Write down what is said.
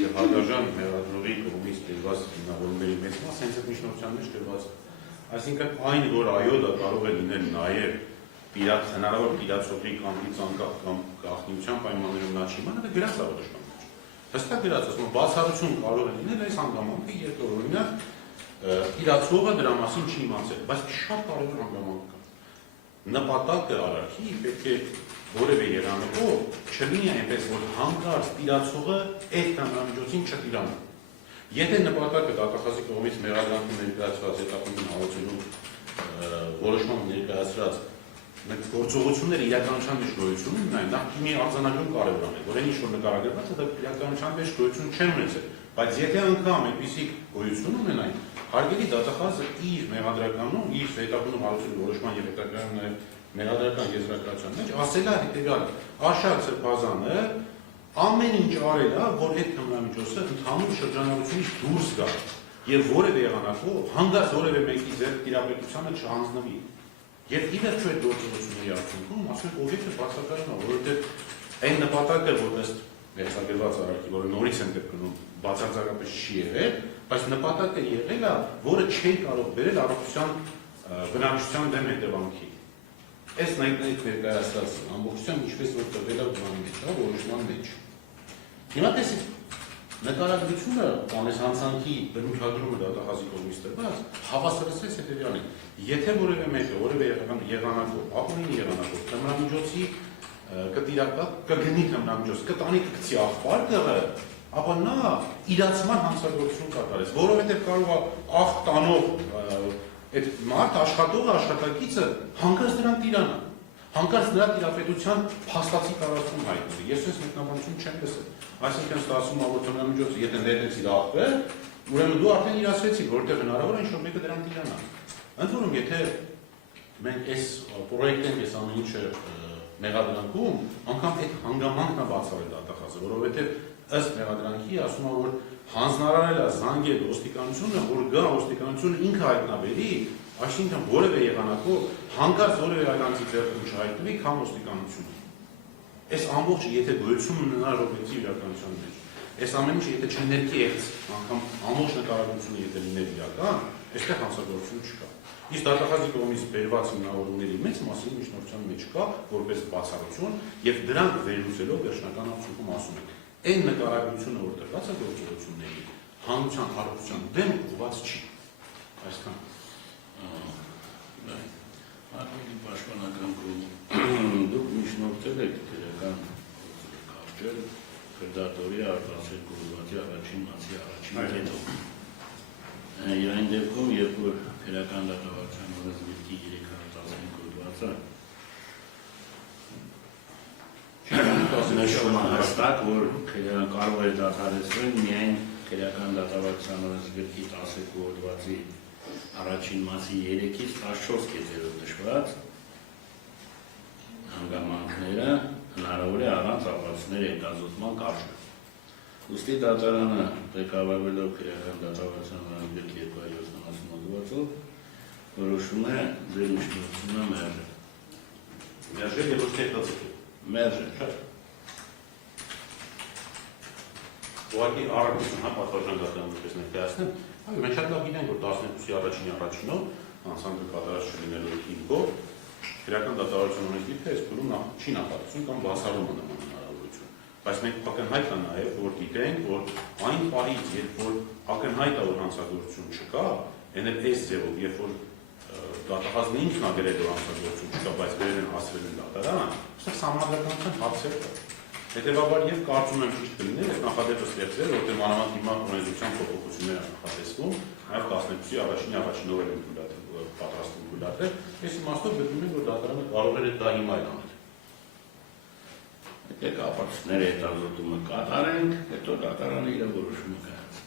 Եվ հարգարժան մեղադրողի կողմից տրված հիմնավորումների մեծ մասը հենց այդ միջնորդության մեջ տրված է։ Այսինքն այն, որ այո, դա կարող է լինել նաև հնարավոր իրացողի կամ կամ գաղտնիության պայմաններում նա չի իմանում, դա գրած է որոշման մեջ։ Հստակ գրած, ասում եմ, բացառություն կարող է լինել այս հանգամանքը, երբ օրինակ իրացողը դրա մասին չի իմացել, բայց շատ կարևոր հանգամանք կա։ Նպատակը արարքի պետք է որևէ եղանակով չլինի այնպես, որ հանկարծ իրացողը այդ հանգամանքին չտիրանի։ Եթե նպատակը դատախազի կողմից մեղադրանքում ներկայացված հետապնդում հարցերում որոշման ներկայացրած գործողությունները իրականության մեջ գոյություն ունեն, նախ մի արձանագրում կարևոր է, որ այն ինչ որ նկարագրված է, դա իրականության մեջ գոյություն չեն ունեցել, բայց եթե անգամ այդպիսի գոյություն ունենային, հարգելի դատախազը իր մեղադրականում, իր հետապնդում հարցերի որոշման եւ հետագայում նաեւ մեղադրական եզրակացության մեջ ասել է հետեւյալը. Արշակ Սրբազանը ամեն ինչ արել է, որ այդ հնարամիջոցը ընդհանուր շրջանառությունից դուրս գա եւ որևէ եղանակով հանգած որևէ մեկի ձեռք տիրապետությանը չհանձնվի։ Եվ ի վերջո այդ գործողությունների արդյունքում, ասենք, օբյեկտը բացակայում է, որովհետեւ այն նպատակը, որ ըստ վերցագրված արարքի, որը նորից են կրկնում, բացարձակապես չի եղել, բայց նպատակը եղել է, որը չի կարող բերել առողջության բնակչության դեմ հետևանքի։ Այս ներկայացված ամբողջությամբ ինչպես որ տվել է բանի մեջ, որոշման մեջ։ Հիմա տեսեք, նկարագրությունը կամ այս հանցանքի բնութագրումը դատախազի կողմից տրված հավասարեցրեց հետևյալին. Եթե որևէ մեկը, որևէ եղանակով, ապօրինի եղանակով թմրամիջոցի կգնի թմրամիջոց, կտանի կգցի աղբար տեղը, ապա նա իրացման հանցագործություն կատարեց, որովհետև կարող է աղ տանող այդ մարդ աշխատողը, աշխատակիցը հանկարծ դրան տիրանա, հանկարծ նրա տիրապետության փաստացի տարածքում հայտնվի։ Ես այս մեկնաբանություն չեմ լսել։ Այսինքն ստացվում է, որ թմրամիջոցը եթե ներեցիր աղբը, ուրեմն դու արդեն իրացրեցիր, որտեղ հնարավոր է ինչ-որ մեկը դրան տիրանա։ Ընդ որում, եթե մենք այս պրոյեկտենք այս ամեն ինչը մեղադրանքում, անգամ այդ հանգամանքն է բացառել դատախազը, որովհետև ըստ մեղադրանքի ասում է, որ հանձնարարել է զանգել ոստիկանությունը, որ գա ոստիկանությունը ինքը հայտնաբերի, այսինքն որևէ եղանակով հանկարծ որևէ այլանցի ձեռքում չհայտնվի, քան ոստիկանությունը։ Այս ամբողջը եթե գոյություն ունենա ռոբոտի իրականության մեջ, այս ամեն ինչը եթե չներկայեց, անգամ ամբողջ նկարագրությունը եթե լիներ իրական, այստեղ հանցագործություն չկա։ Իսկ դատախազի կողմից բերված հիմնավորումների մեծ մասի միջնորդության մեջ կա որպես բացառություն եւ դրանք վերլուծելով վերջնական արդյունքում ասում են այն նկարագրությունը որ տրված է գործողությունների հանրության առողջության դեմ ուղղված չի։ Այսքան։ Ահա պաշտպանական կողմ դուք միջնորդել եք դերական կարճել քրդատորի արտասեր գորգատի առաջին մասի առաջին կետով։ Եվ այն դեպքում, երբ որ քրական դատավարության օրենսգիրքի 315 գորգվածը նշում է հստակ, որ կարող է դադարեցվել միայն քրական դատավարության օրենսգիրքի 10 գորգվածի առաջին մասի 3-ից 14 կետերով նշված հանգամանքները հնարավոր է առանց ապացույցների հետազոտման կարճել։ Ուստի դատարանը ղեկավարվելով քրական դատավարության օրենսգիրքի 270 հոդվածով որոշում է ձեր միջնորդությունը մերժել։ Մերժել եւ ոչ թե հետաձգել։ Մերժել, չէ։ Ուղղակի առաքություն, հա, պատվարժան դատարանից ներկայացնեմ, այո, մենք շատ լավ գիտենք, որ 12-ի առաջինով հանցանքը կատարած չլինելու հիմքով քրական դատավարության օրենսգիրքը այս փուլում չի նախատեսում կամ բացառում է նման հնարավորություն։ Բայց մենք ակնհայտ է նաև, որ գիտենք, որ այն պահից, երբ որ ակնհայտ է, որ հանցագործություն չկա, այն էլ այս ձևով, երբ որ դատախազն ինքն է գրել, որ հանցագործություն չկա, բայց գրել են ասվել են դատարանը, այստեղ սահմանադրական հարցեր կա։ Հետևաբար եւ կարծում եմ ճիշտ կլիներ այս նախադեպը ստեղծել, որտեղ մանավանդ հիմա օրենսդրության փոփոխություններ են նախատեսվում, նաեւ 12-ի առաջին օրեր են պատրաստվում թույլատրել, այս իմաստով գտնում եմ, որ դատարանը կարող է դա հիմա անել։ Եկեք ապացույցների հետազոտումը կատարենք, հետո դատարանը իր որոշումը կայացնի։